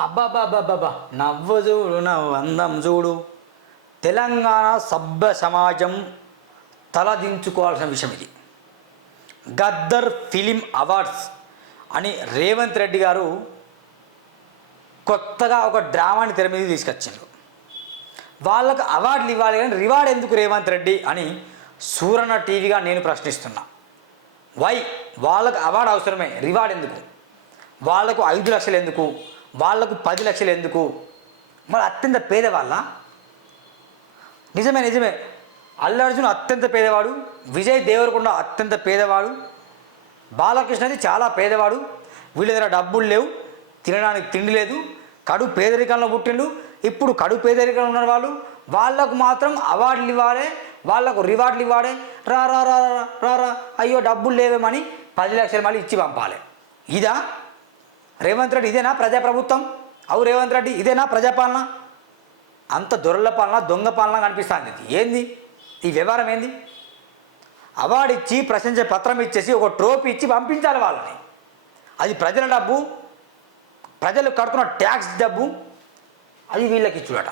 అబ్బాబాబాబా నవ్వు చూడు నవ్వందం చూడు. తెలంగాణ సభ్య సమాజం తలదించుకోవాల్సిన విషయం ఇది. గద్దర్ ఫిలిం అవార్డ్స్ అని రేవంత్ రెడ్డి గారు కొత్తగా ఒక డ్రామాని తెర మీద తీసుకొచ్చిండ్రు. వాళ్ళకు అవార్డులు ఇవ్వాలి కానీ రివార్డ్ ఎందుకు రేవంత్ రెడ్డి అని సూరణ టీవీగా నేను ప్రశ్నిస్తున్నా. వై? వాళ్ళకు అవార్డు అవసరమే. రివార్డ్ ఎందుకు? వాళ్ళకు ఐదు లక్షలు ఎందుకు? వాళ్ళకు పది లక్షలు ఎందుకు? మరి అత్యంత పేదవాళ్ళ? నిజమే నిజమే. అల్లు అర్జున్ అత్యంత పేదవాడు విజయ్ దేవరకొండ అత్యంత పేదవాడు బాలకృష్ణది చాలా పేదవాడు. వీళ్ళ దగ్గర డబ్బులు లేవు తినడానికి తిండి లేదు కడు పేదరికంలో పుట్టిండు. ఇప్పుడు కడు పేదరికంలో ఉన్న వాళ్ళు వాళ్ళకు మాత్రం అవార్డులు ఇవ్వాలి వాళ్ళకు రివార్డులు ఇవ్వాలి. రా రా రా రా రా రా అయ్యో డబ్బులు లేవేమని పది లక్షలు మళ్ళీ ఇచ్చి పంపాలి. ఇదా? రేవంత్ రెడ్డి ఇదేనా ప్రజాప్రభుత్వం? అవు రేవంత్ రెడ్డి ఇదేనా ప్రజాపాలన? అంత దొరల పాలన దొంగ పాలన కనిపిస్తుంది. ఏంది? ఈ వ్యవహారం ఏంది? అవార్డు ఇచ్చి ప్రశంసే పత్రం ఇచ్చేసి ఒక ట్రోఫీ ఇచ్చి పంపించాలి వాళ్ళని. అది ప్రజల డబ్బు ప్రజలు కడుతున్న ట్యాక్స్ డబ్బు అది వీళ్ళకి ఇచ్చుడట.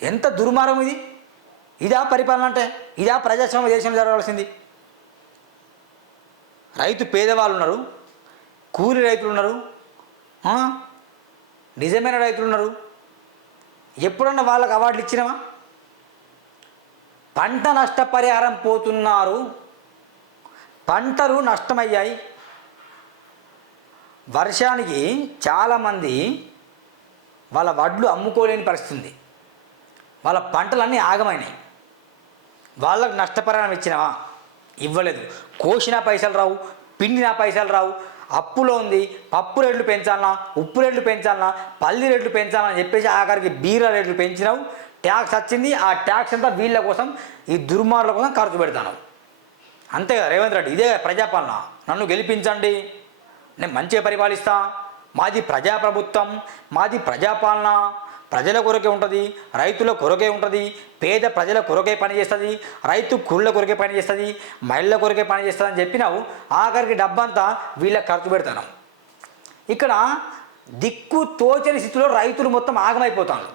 ఎంత దుర్మార్గం ఇది? ఇదా పరిపాలన అంటే ఇదా ప్రజాస్వామ్య దేశంలో జరగాల్సింది. రైతు పేదవాళ్ళు ఉన్నారు కూలి రైతులు ఉన్నారు? నిజమైన రైతులు ఉన్నారు? ఎప్పుడన్నా వాళ్ళకి అవార్డులు ఇచ్చినామా పంట నష్టపరిహారం పోతున్నారు. పంటలు నష్టమయ్యాయి. వర్షానికి చాలామంది వాళ్ళ వడ్లు అమ్ముకోలేని పరిస్థితి ఉంది. వాళ్ళ పంటలన్నీ ఆగమైనాయి. వాళ్ళకు నష్టపరిహారం ఇచ్చినావా? ఇవ్వలేదు. కోసినా పైసలు రావు పిండిన పైసలు రావు అప్పులో ఉంది పప్పు రేట్లు పెంచాలన్నా ఉప్పు రేట్లు పెంచాలన్నా పల్లి రేట్లు పెంచాలని చెప్పేసి ఆఖరికి బీర రేట్లు పెంచినావు. ట్యాక్స్ వచ్చింది ఆ ట్యాక్స్ అంతా వీళ్ళ కోసం ఈ దుర్మార్గుల కోసం ఖర్చు పెడతాను. అంతే కదా రేవంత్ రెడ్డి? ఇదే ప్రజాపాలన. నన్ను గెలిపించండి నేను మంచిగా పరిపాలిస్తా. మాది ప్రజాప్రభుత్వం మాది ప్రజాపాలన. ప్రజల కొరకే ఉంటుంది రైతుల కొరకే ఉంటుంది పేద ప్రజల కొరకే పనిచేస్తుంది రైతు కుళ్ళ కొరకే పనిచేస్తుంది మహిళల కొరకే పనిచేస్తుంది అని చెప్పినావు ఆఖరికి డబ్బంతా వీళ్ళకి ఖర్చు పెడతాను. ఇక్కడ దిక్కు తోచని స్థితిలో రైతులు మొత్తం ఆగమైపోతాను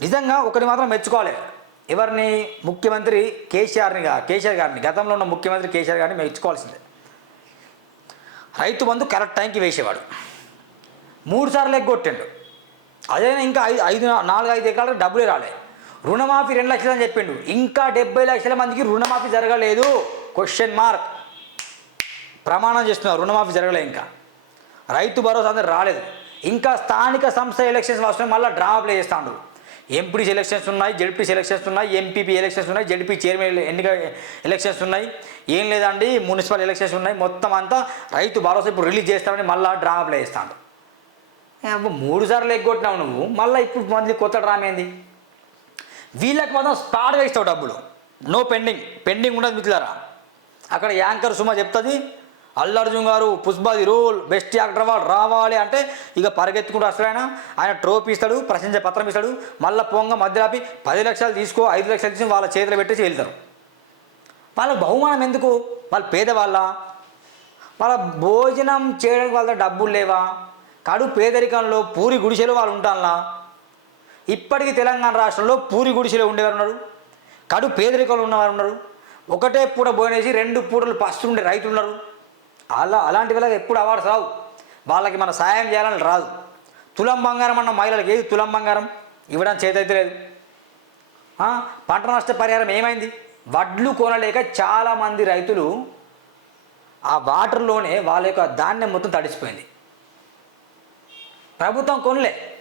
నిజంగా ఒకటి మాత్రం మెచ్చుకోవాలి. ఎవరిని ముఖ్యమంత్రి కేసీఆర్ని కేసీఆర్ గారిని గతంలో ఉన్న ముఖ్యమంత్రి కేసీఆర్ గారిని మెచ్చుకోవాల్సిందే. రైతు బంధు కరెక్ట్ టైంకి వేసేవాడు. మూడు సార్లు ఎగ్గొట్టిండు. అదైనా ఇంకా ఐదు ఐదు నాలుగు ఐదు ఎకరాలకు డబ్బులే రాలే. రుణమాఫీ రెండు లక్షలు అని చెప్పిండు. ఇంకా డెబ్బై లక్షల మందికి రుణమాఫీ జరగలేదు. క్వశ్చన్ మార్క్ ప్రమాణం చేస్తున్నారు. రుణమాఫీ జరగలేదు ఇంకా. రైతు భరోసా అందరు రాలేదు. ఇంకా స్థానిక సంస్థ ఎలక్షన్స్ వస్తున్నాయి. మళ్ళీ డ్రామా ప్లే చేస్తాడు ఎంపీ ఎలక్షన్స్ ఉన్నాయి జడ్పీ ఎలక్షన్స్ ఉన్నాయి ఎంపీపీ ఎలక్షన్స్ ఉన్నాయి జడ్పీ చైర్మన్ ఎన్నిక ఎలక్షన్స్ ఉన్నాయి. ఏం లేదండి మున్సిపల్ ఎలక్షన్స్ ఉన్నాయి. మొత్తం అంతా రైతు భరోసా ఇప్పుడు రిలీజ్ చేస్తామని మళ్ళీ డ్రామా ప్లే చేస్తాడు మూడు సార్లు ఎగ్గొట్టినావు నువ్వు. మళ్ళీ ఇప్పుడు మళ్ళీ కొత్త డ్రామేంది వీళ్ళకి మాత్రం స్పాట్ వేస్తావు డబ్బులు. No pending. పెండింగ్ ఉండదు మిత్రులారా. అక్కడ యాంకర్ సుమ చెప్తుంది అల్లు అర్జున్ గారు పుష్పాది రూల్ బెస్ట్ యాక్టర్ వాళ్ళు రావాలి అంటే ఇక పరిగెత్తుకుంటూ అసలు ఆయన. ఆయన ట్రోఫీ ఇస్తాడు ప్రశంస పత్రం ఇస్తాడు. మళ్ళీ పొంగ మధ్యలాపి పది లక్షలు తీసుకో ఐదు లక్షలు తీసి వాళ్ళ చేతిలో పెట్టేసి వెళ్తారు. వాళ్ళ బహుమానం ఎందుకు? వాళ్ళు పేదవాళ్ళ? వాళ్ళ భోజనం చేయడానికి వాళ్ళ డబ్బులు లేవా? కడు పేదరికంలో పూరి గుడిసెలో వాళ్ళు ఉంటారా ఇప్పటికీ తెలంగాణ రాష్ట్రంలో పూరి గుడిసెలో ఉండేవారు ఉన్నారు కడు పేదరికంలో ఉన్నవారు ఉన్నారు ఒకటే పూట పోయినేసి రెండు పూటలు పస్తుండే రైతులు ఉన్నారు అలా అలాంటి వాళ్ళకి ఎప్పుడు అవార్డ్స్ రావు. వాళ్ళకి మన సాయం చేయాలని రాదు. తులం బంగారం అన్న మహిళలకు ఏది తులం బంగారం? ఇవ్వడం చేతైతే లేదు. పంట నష్ట పరిహారం ఏమైంది? వడ్లు కొనలేక చాలామంది రైతులు ఆ వాటర్లోనే వాళ్ళ యొక్క ధాన్యం మొత్తం తడిసిపోయింది. ప్రభుత్వం కొనలే.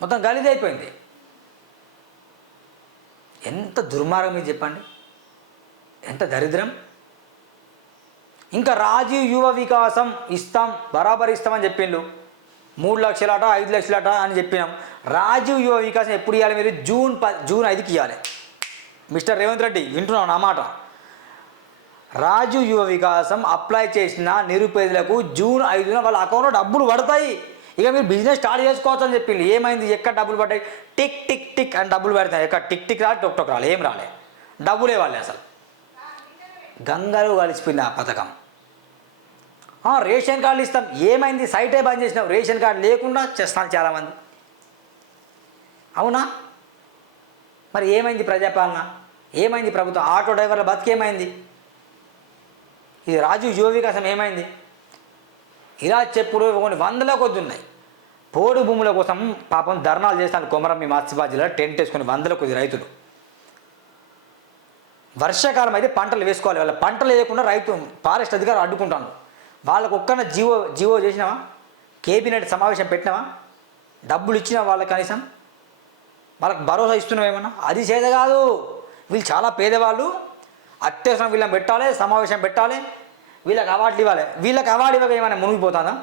మొత్తం గలీదైపోయింది అయిపోయింది. ఎంత దుర్మార్గం ఇది చెప్పండి. ఎంత దరిద్రం. ఇంకా రాజీవ్ యువ వికాసం ఇస్తాం బరాబర్ ఇస్తామని చెప్పిండు. మూడు లక్షలట ఐదు లక్షలట అని చెప్పినాం. రాజీవ్ యువ వికాసం ఎప్పుడు ఇవ్వాలి మీరు? జూన్ ప జూన్ ఐదుకి ఇవ్వాలి మిస్టర్ రేవంత్ రెడ్డి వింటున్నాం నా మాట? రాజు యువ వికాసం అప్లై చేసిన నిరుపేదలకు జూన్ ఐదున వాళ్ళ అకౌంట్లో డబ్బులు పడతాయి. ఇక మీరు బిజినెస్ స్టార్ట్ చేసుకోవచ్చు అని చెప్పింది ఏమైంది? ఎక్కడ డబ్బులు పడ్డాయి? టిక్ టిక్ టిక్ అని డబ్బులు పెడతాయి ఎక్కడ టిక్ టిక్ రాలి టొక్ టొక్ రాలి. ఏం రాలే. డబ్బులే వాళ్ళే అసలు. గంగలో కలిసిపోయింది ఆ పథకం. రేషన్ కార్డులు ఇస్తాం. ఏమైంది? సైటే బంద్ చేసినావు. రేషన్ కార్డు లేకుండా చేస్తాను చాలామంది. అవునా? మరి ఏమైంది ప్రజాపాలన? ఏమైంది ప్రభుత్వం? ఆటో డ్రైవర్ల బతికేమైంది? ఇది రాజీవ్ యువ వికాసం ఏమైంది? ఇలా చెప్పుడు కొన్ని వందల కొద్ది ఉన్నాయి. పోడు భూముల కోసం పాపం ధర్నాలు చేస్తాను కొమరం మీ జిల్లా టెంట్ వేసుకుని వందల కొద్ది రైతులు. వర్షాకాలం అయితే పంటలు వేసుకోవాలి. వాళ్ళ పంటలు వేయకుండా రైతు ఫారెస్ట్ అధికారులు అడ్డుకుంటాను. వాళ్ళకు ఒక్కన జీవో జీవో చేసినావా? కేబినెట్ సమావేశం పెట్టినావా? డబ్బులు ఇచ్చినా వాళ్ళకి కనీసం? వాళ్ళకి భరోసా ఇస్తున్నావు ఏమన్నా? అది చేత కాదు. వీళ్ళు చాలా పేదవాళ్ళు. అత్యవసరం వీళ్ళని పెట్టాలి సమావేశం పెట్టాలి. వీళ్ళకి అవార్డులు ఇవ్వాలి. వీళ్ళకి అవార్డు ఇవ్వక ఏమైనా మునిగిపోతుందా?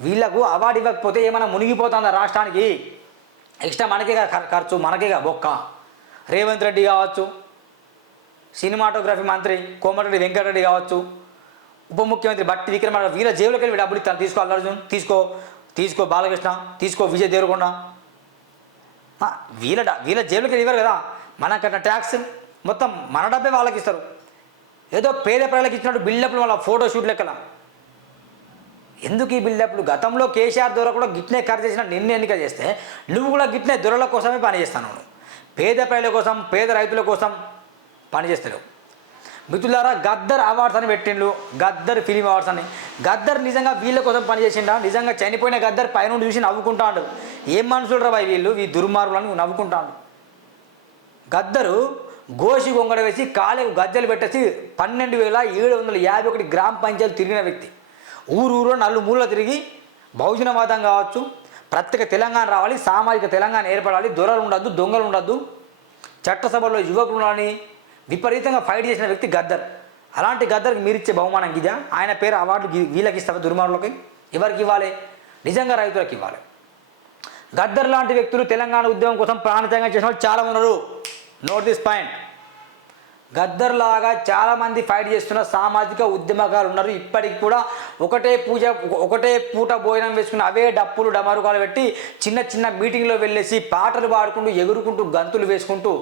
వీళ్ళకు అవార్డు ఇవ్వకపోతే ఏమైనా మునిగిపోతుందా రాష్ట్రానికి? ఎక్స్ట్రా మనకే ఖర్చు మనకే బొక్క. రేవంత్ రెడ్డి కావచ్చు సినిమాటోగ్రఫీ మంత్రి కోమటిరెడ్డి వెంకటరెడ్డి కావచ్చు ఉప ముఖ్యమంత్రి బట్టి విక్రమార్క వీళ్ళ జేబులోకి వెళ్ళి డబ్బులు ఇస్తాను. తీసుకో అల్లర్జున్ తీసుకో తీసుకో బాలకృష్ణ తీసుకో విజయ్ దేవరకొండ. ఆ, వీళ్ళ డ- వీళ్ళ జేబులకి ఇవ్వరు కదా. మనకన్నా ట్యాక్స్ మొత్తం మన డబ్బే వాళ్ళకి ఇస్తారు ఏదో పేద ప్రజలకు ఇచ్చినట్టు బిల్డప్లు వాళ్ళ ఫోటో షూట్ లెక్కల ఎందుకు ఈ బిల్డప్లు? గతంలో కేసీఆర్ దొర కూడా గిట్నే ఖర్చు చేసిన నిన్ను ఎన్నిక చేస్తే నువ్వు కూడా గిట్నే దొరల కోసమే పనిచేస్తాను నువ్వు పేద ప్రజల కోసం పేద రైతుల కోసం పనిచేస్తాడు మిత్రులారా గద్దర్ అవార్డ్స్ అని పెట్టిండు గద్దర్ ఫిలిం అవార్డ్స్ అని. గద్దర్ నిజంగా వీళ్ళ కోసం పనిచేసిండా నిజంగా చనిపోయిన గద్దర్ పైన చూసి నవ్వుకుంటాడు. ఏం మనుషులు రా వీళ్ళు? ఈ దుర్మార్గులను నవ్వుకుంటాడు. గద్దరు గోషి గొంగడ వేసి కాలేకు గద్దెలు పెట్టేసి పన్నెండు వేల ఏడు వందల యాభై ఒకటి గ్రామ పంచాయతీలు తిరిగిన వ్యక్తి. ఊరు ఊరు నల్లు తిరిగి బహుజనవాదం కావచ్చు ప్రత్యేక తెలంగాణ రావాలి సామాజిక తెలంగాణ ఏర్పడాలి దొరలు ఉండద్దు దొంగలు ఉండద్దు చట్టసభలో యువకులు ఉండాలని విపరీతంగా ఫైట్ చేసిన వ్యక్తి గద్దర్. అలాంటి గద్దర్కి మీరిచ్చే బహుమానం ఇదా ఆయన పేరు అవార్డు వీళ్ళకి ఇస్తావా దుర్మార్గులకి? ఎవరికి ఇవ్వాలి? నిజంగా రైతులకు ఇవ్వాలి. గద్దర్ లాంటి వ్యక్తులు తెలంగాణ ఉద్యమం కోసం ప్రాణత్యాగం చేసిన వాళ్ళు చాలా ఉన్నారు. నోట్ దిస్ పాయింట్ గద్దర్లాగా చాలామంది ఫైట్ చేస్తున్న సామాజిక ఉద్యమకారులు ఉన్నారు. ఇప్పటికి కూడా ఒకటే పూజ ఒకటే పూట భోజనం వేసుకుని అవే డప్పులు డమరుకాలు పెట్టి చిన్న చిన్న మీటింగ్లో వెళ్ళేసి పాటలు పాడుకుంటూ ఎగురుకుంటూ గంతులు వేసుకుంటూ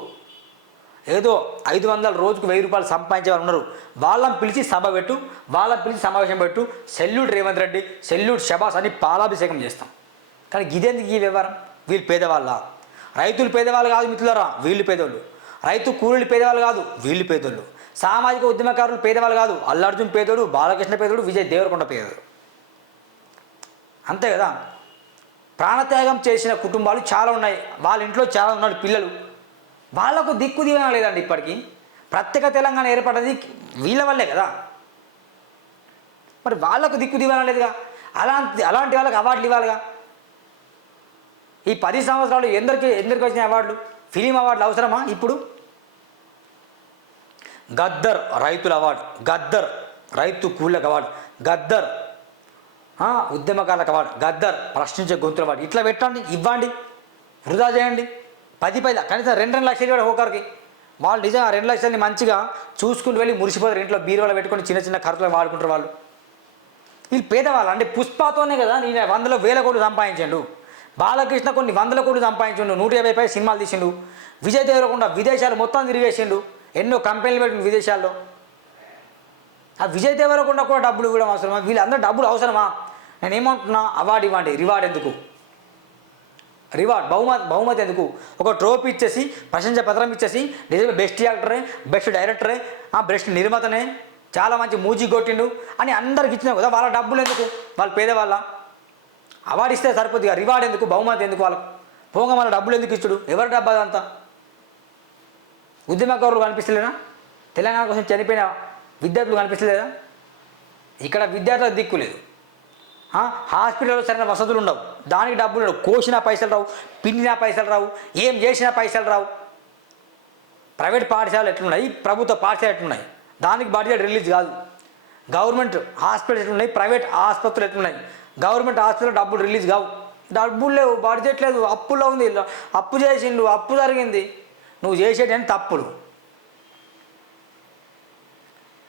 ఏదో ఐదు వందల రోజుకు వెయ్యి రూపాయలు సంపాదించే వాళ్ళు ఉన్నారు. వాళ్ళని పిలిచి సభ పెట్టు వాళ్ళని పిలిచి సమావేశం పెట్టు. సెల్యూట్ రేవంత్ రెడ్డి సెల్యూట్ శభాస్ అని పాలాభిషేకం చేస్తాం. కానీ ఇదేందుకు ఈ వ్యవహారం? వీళ్ళు పేదవాళ్ళ? రైతులు పేదవాళ్ళు కాదు మిత్రులరా వీళ్ళు పేదోళ్ళు. రైతు కూలీలు పేదవాళ్ళు కాదు వీళ్ళు పేదోళ్ళు. సామాజిక ఉద్యమకారులు పేదవాళ్ళు కాదు అల్లార్జున్ పేదోడు బాలకృష్ణ పేదోడు విజయ్ దేవరకొండ పేదోడు. అంతే కదా? ప్రాణత్యాగం చేసిన కుటుంబాలు చాలా ఉన్నాయి. వాళ్ళ ఇంట్లో చాలా ఉన్నారు పిల్లలు. వాళ్ళకు దిక్కు దీవెన లేదండి ఇప్పటికీ. ప్రత్యేక తెలంగాణ ఏర్పడ్డది వీళ్ళ వల్లే కదా? మరి వాళ్ళకు దిక్కు దీవెన లేదుగా? అలాంటి అలాంటి వాళ్ళకి అవార్డులు ఇవ్వాలిగా? ఈ పది సంవత్సరాలు ఎందరికి ఎందరికి వచ్చిన అవార్డులు? ఫిలిం అవార్డులు అవసరమా ఇప్పుడు? గద్దర్ రైతుల అవార్డు గద్దర్ రైతు కూళ్ళకు అవార్డు గద్దర్ ఆ, ఉద్యమకారులకు అవార్డు గద్దర్ ప్రశ్నించే గొంతుల అవార్డు. ఇట్లా పెట్టండి ఇవ్వండి వృధా చేయండి. పది పది కనీసం రెండు రెండు లక్షలు ఇవ్వడం ఒకరికి వాళ్ళు నిజంగా రెండు లక్షలని మంచిగా చూసుకుని వెళ్ళి మురిసిపోతారు ఇంట్లో బీరువాలో పెట్టుకొని చిన్న చిన్న ఖర్చులు వాడుకుంటారు వాళ్ళు. వీళ్ళు పేదవాళ్ళు అంటే పుష్పతోనే కదా నేను వందల వేల కోట్లు సంపాదించండు. బాలకృష్ణ కొన్ని వందల కోట్లు సంపాదించిండు నూట యాభై పై సినిమాలు తీసిండు. విజయ్ దేవరకొండ విదేశాలు మొత్తం తిరిగేసిండు. ఎన్నో కంపెనీలు పెట్టిన విదేశాల్లో. ఆ విజయ్ దేవరకొండ కూడా డబ్బులు ఇవ్వడం అవసరమా? వీళ్ళందరూ డబ్బులు అవసరమా? నేను ఏమంటున్నా అవార్డు ఇవ్వండి రివార్డ్ ఎందుకు? రివార్డ్ బహుమతి బహుమతి ఎందుకు? ఒక ట్రోఫీ ఇచ్చేసి ప్రశంస పత్రం ఇచ్చేసి నిజంగా బెస్ట్ యాక్టరే బెస్ట్ డైరెక్టరే ఆ బెస్ట్ నిర్మాతనే చాలా మంచి మూజీ కొట్టిండు అని అందరికి ఇచ్చినావు కదా వాళ్ళ డబ్బులు ఎందుకు? వాళ్ళ పేదవాళ్ళ. అవార్డు ఇస్తే సరిపోద్ది రివార్డ్ ఎందుకు బహుమతి ఎందుకు వాళ్ళకు? పోగా వాళ్ళ డబ్బులు ఎందుకు ఇచ్చుడు? ఎవరి డబ్బా అదంతా ఉద్యమకారులు కనిపిస్తలేదా తెలంగాణ కోసం చనిపోయిన విద్యార్థులు కనిపిస్తలేదా ఇక్కడ విద్యార్థులకు దిక్కు లేదు. హాస్పిటల్లో సరైన వసతులు ఉండవు. దానికి డబ్బులు ఉండవు కోసినా పైసలు రావు పిండినా పైసలు రావు ఏం చేసినా పైసలు రావు. ప్రైవేట్ పాఠశాలలు ఎట్లున్నాయి? ప్రభుత్వ పాఠశాలలు ఎట్లున్నాయి? దానికి బడ్జెట్ రిలీజ్ కాదు. గవర్నమెంట్ హాస్పిటల్ ఎట్లున్నాయి? ప్రైవేట్ ఆసుపత్రులు ఎట్లున్నాయి? గవర్నమెంట్ హాస్పిటల్ డబ్బులు రిలీజ్ కావు. డబ్బులు లేవు బడ్జెట్ లేదు. అప్పులో ఉంది. అప్పు చేసిండు అప్పు జరిగింది. నువ్వు చేసేటి తప్పులు.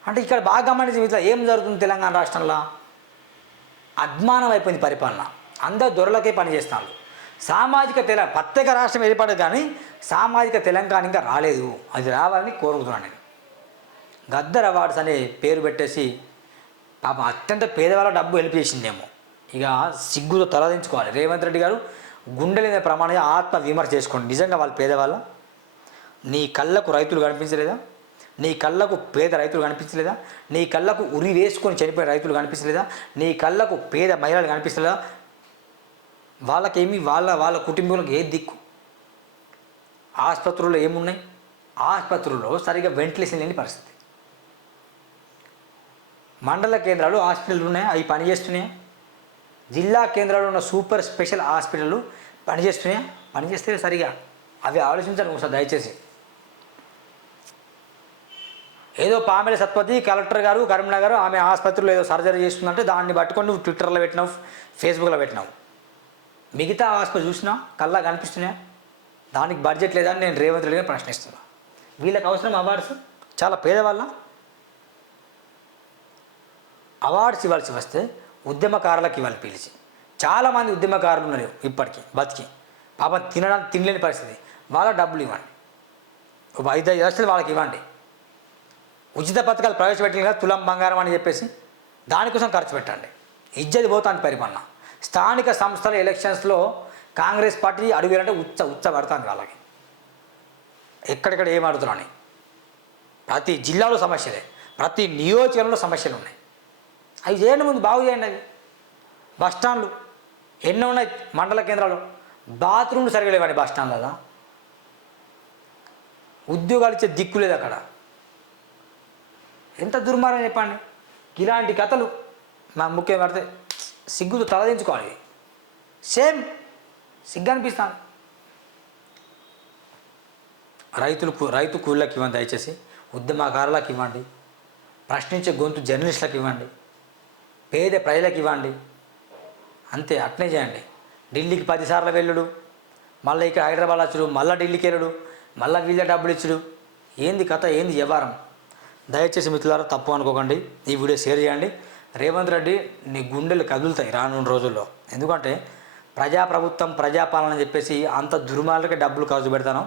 అంటే ఇక్కడ బాగా గమనించి ఇట్లా ఏం జరుగుతుంది తెలంగాణ రాష్ట్రంలో? అద్మానం అయిపోయింది పరిపాలన. అందరు దొరలకే పనిచేస్తున్నారు సామాజిక తెల ప్రత్యేక రాష్ట్రం ఏర్పడదు కానీ సామాజిక తెలంగాణ ఇంకా రాలేదు. అది రావాలని కోరుకుతున్నాను నేను. గద్దర్ అవార్డ్స్ అనే పేరు పెట్టేసి పాపం అత్యంత పేదవాళ్ళ డబ్బు హెల్ప్ చేసిందేమో. ఇక సిగ్గుతో తలదించుకోవాలి. రేవంత్ రెడ్డి గారు గుండెలేని ప్రమాణంగా ఆత్మ విమర్శ చేసుకోండి. నిజంగా వాళ్ళు పేదవాళ్ళ? నీ కళ్ళకు రైతులు కనిపించలేదా? నీ కళ్ళకు పేద రైతులు కనిపించలేదా? నీ కళ్ళకు ఉరి వేసుకొని చనిపోయిన రైతులు కనిపించలేదా? నీ కళ్ళకు పేద మహిళలు కనిపిస్తలేదా? వాళ్ళకేమి వాళ్ళ వాళ్ళ కుటుంబంలోకి ఏ దిక్కు? ఆసుపత్రుల్లో ఏమున్నాయి? ఆసుపత్రుల్లో సరిగా వెంటిలేషన్ లేని పరిస్థితి. మండల కేంద్రాలు హాస్పిటల్ ఉన్నాయి? అవి పనిచేస్తున్నాయా? జిల్లా కేంద్రాలు ఉన్న సూపర్ స్పెషల్ హాస్పిటల్ పనిచేస్తున్నాయా? పనిచేస్తే సరిగా? అవి ఆలోచించాలి ఒకసారి దయచేసి. ఏదో పామెల సత్పతి కలెక్టర్ గారు కరీంనగర్ ఆమె ఆసుపత్రిలో ఏదో సర్జరీ చేస్తుందంటే దాన్ని పట్టుకొని నువ్వు ట్విట్టర్లో పెట్టినావు ఫేస్బుక్లో పెట్టినావు. మిగతా ఆసుపత్రి చూసినా కల్లా కనిపిస్తున్నాయా? దానికి బడ్జెట్ లేదని నేను రేవంత్ రెడ్డిని ప్రశ్నిస్తున్నా. వీళ్ళకి అవసరం అవార్డ్స్ చాలా పేదవాళ్ళ? అవార్డ్స్ ఇవ్వాల్సి వస్తే ఉద్యమకారులకు ఇవ్వాలి పిలిచి. చాలామంది ఉద్యమకారులు ఉన్నారు ఇప్పటికీ బతికి. పాపం తినడానికి తినలేని పరిస్థితి. వాళ్ళ డబ్బులు ఇవ్వండి. ఒక ఐదు ఐదు లక్షలు వాళ్ళకి ఇవ్వండి. ఉచిత పథకాలు ప్రవేశపెట్టలేదు కదా తులం బంగారం అని చెప్పేసి దానికోసం ఖర్చు పెట్టండి. ఇజ్జది పోతాను పరిపాలన. స్థానిక సంస్థల ఎలక్షన్స్లో కాంగ్రెస్ పార్టీ అడుగులంటే ఉచ్చ ఉచ్చ పడుతుంది వాళ్ళకి. ఎక్కడెక్కడ ఏం అడుగుతున్నాను ప్రతి జిల్లాలో సమస్యలే. ప్రతి నియోజకవర్గంలో సమస్యలు ఉన్నాయి. అవి చేయండి ముందు బాగు చేయండి అవి. బస్ స్టాండ్లు ఎన్నో ఉన్నాయి మండల కేంద్రాలు బాత్రూమ్లు సరిగా లేవండి బస్ ఉద్యోగాలు ఇచ్చే దిక్కు లేదు అక్కడ. ఎంత దుర్మార్గం చెప్పండి? ఇలాంటి కథలు మా ముఖ్యం పడితే సిగ్గుతో తలదించుకోవాలి సేమ్ సిగ్గు అనిపిస్తాను రైతులకు రైతు కూలీలకు ఇవ్వండి దయచేసి ఉద్యమకారులకు ఇవ్వండి ప్రశ్నించే గొంతు జర్నలిస్టులకు ఇవ్వండి పేద ప్రజలకు ఇవ్వండి. అంతే అట్నే చేయండి. ఢిల్లీకి పదిసార్లు వెళ్ళుడు మళ్ళీ ఇక్కడ హైదరాబాద్ వచ్చుడు మళ్ళీ ఢిల్లీకి వెళ్ళడు మళ్ళీ వీళ్ళ డబ్బులు ఇచ్చుడు. ఏంది కథ? ఏంది వ్యవహారం? దయచేసి మిత్రులారా తప్పు అనుకోకండి. ఈ వీడియో షేర్ చేయండి. రేవంత్ రెడ్డి నీ గుండెలు కదులుతాయి రానున్న రోజుల్లో. ఎందుకంటే ప్రజాప్రభుత్వం ప్రజాపాలన అని చెప్పేసి అంత దుర్మార్గకి డబ్బులు ఖర్చు పెడతాను.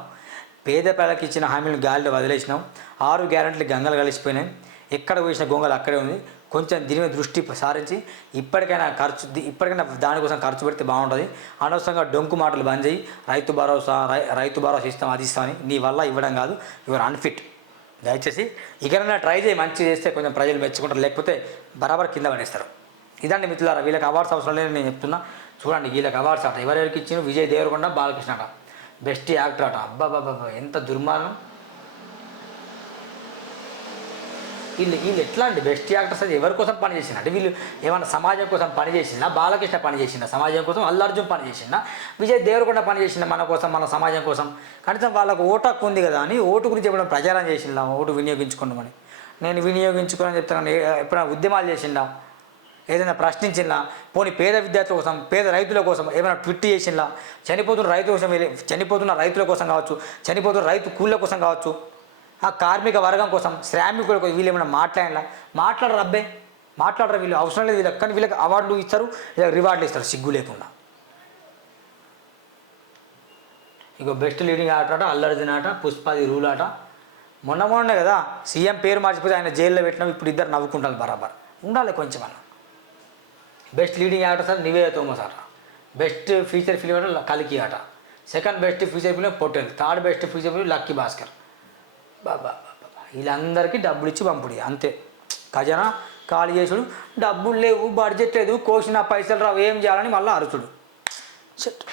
పేద ప్రజలకు ఇచ్చిన హామీలను గాలిలో వదిలేసినాం. ఆరు గ్యారెంటీలు గంగలు కలిసిపోయినాయి. ఎక్కడ వేసిన గొంగలు అక్కడే ఉంది. కొంచెం దీని మీద దృష్టి సారించి ఇప్పటికైనా ఖర్చు ఇప్పటికైనా దానికోసం ఖర్చు పెడితే బాగుంటుంది. అనవసరంగా డొంకు మాటలు బంద్ చేయి. రైతు భరోసా రై- రైతు భరోసా ఇస్తాం అది ఇస్తామని నీ వల్ల ఇవ్వడం కాదు. యువర్ అన్ఫిట్ దయచేసి ఇకనైనా ట్రై చేయి మంచి చేస్తే కొంచెం ప్రజలు మెచ్చుకుంటారు. లేకపోతే బరాబర్ కింద పడేస్తారు. ఇదండి మిత్రులారా వీళ్ళకి అవార్డ్స్ అవసరం లేదని నేను చెప్తున్నా. చూడండి వీళ్ళకి అవార్డ్స్ అట ఎవరెవరికి ఇచ్చిన విజయ్ దేవరకొండ బాలకృష్ణ అట బెస్ట్ యాక్టర్ అట అబ్బాబాబా ఎంత దుర్మార్గం. వీళ్ళు వీళ్ళు ఎట్లా అండి బెస్ట్ యాక్టర్స్ అది ఎవరి కోసం పనిచేసిన అంటే వీళ్ళు ఏమైనా సమాజం కోసం పని బాలకృష్ణ పని సమాజం కోసం అల్లు అర్జున్ పని విజయ్ దేవరకొండ పని మన కోసం మన సమాజం కోసం? కనీసం వాళ్ళకు ఓటు హక్కు ఉంది కదా అని ఓటు గురించి ఎప్పుడైనా ప్రచారం చేసిందా ఓటు వినియోగించుకోండి నేను వినియోగించుకోనని చెప్తున్నాను. ఎప్పుడైనా ఉద్యమాలు చేసిందా ఏదైనా ప్రశ్నించినా పోనీ పేద విద్యార్థుల కోసం పేద రైతుల కోసం ఏమైనా ట్విట్ చేసినా చనిపోతున్న రైతు కోసం చనిపోతున్న రైతుల కోసం కావచ్చు చనిపోతున్న రైతు కూళ్ళ కోసం కావచ్చు. ఆ కార్మిక వర్గం కోసం శ్రామికుల కోసం వీళ్ళు ఏమైనా మాట్లాడినా? మాట్లాడరు అబ్బే. మాట్లాడరు వీళ్ళు. అవసరం లేదు వీళ్ళకి. కానీ వీళ్ళకి అవార్డులు ఇస్తారు వీళ్ళకి రివార్డులు ఇస్తారు. సిగ్గు లేకుండా. ఇక బెస్ట్ లీడింగ్ ఆట ఆట అల్లర్జున్ ఆట పుష్పాది రూల్ ఆట. మొన్న మొన్నే కదా సీఎం పేరు మార్చిపోతే ఆయన జైల్లో పెట్టినాం ఇప్పుడు ఇద్దరు నవ్వుకుంటారు బరాబర్. ఉండాలి కొంచెం అన్న. బెస్ట్ లీడింగ్ ఆట సార్ నివేద తోమస్ ఆట బెస్ట్ ఫీచర్ ఫిలిం అంటే కలికి ఆట. Second best feature film Pottel. Third best feature film lucky Bhaskar. బాబా వీళ్ళందరికీ డబ్బులు ఇచ్చి పంపుడు అంతే. ఖజానా ఖాళీ చేసుడు. డబ్బులు లేవు బడ్జెట్ లేదు కోసిన పైసలు రావు ఏం చేయాలని మళ్ళీ అరుచుడు. చెట్టు